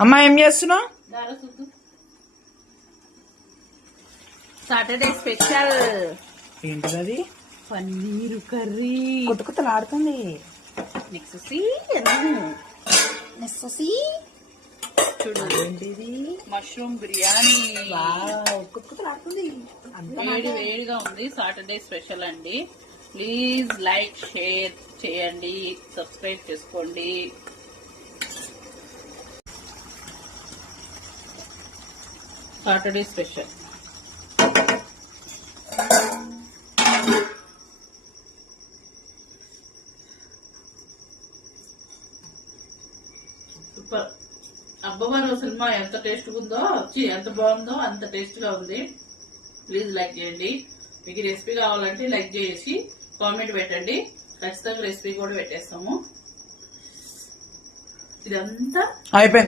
అమ్మా ఏం చేస్తున్నావు? Saturday special. ఏంటిది అది పన్నీరు కర్రీ. కొత్త ఆడుతుంది. నెక్స్ట్ నెక్స్ట్ చూడు. ఏంటిది మష్రూమ్ బిర్యానీ. ఆడుతుంది. వేడి వేడిగా ఉంది. సాటర్డే స్పెషల్ అండి. ప్లీజ్ లైక్ షేర్ చేయండి. సబ్స్క్రైబ్ చేసుకోండి. Saturday special super. అబ్బవారు సినిమా ఎంత టేస్ట్ ఉందో ఎంత బాగుందో అంత టేస్ట్గా ఉంది. ప్లీజ్ లైక్ చేయండి. మీకు రెసిపీ కావాలంటే లైక్ చేసి కామెంట్ పెట్టండి. ఖచ్చితంగా రెసిపీ కూడా పెట్టేస్తాము. ఇదంతా అయిపోయింది.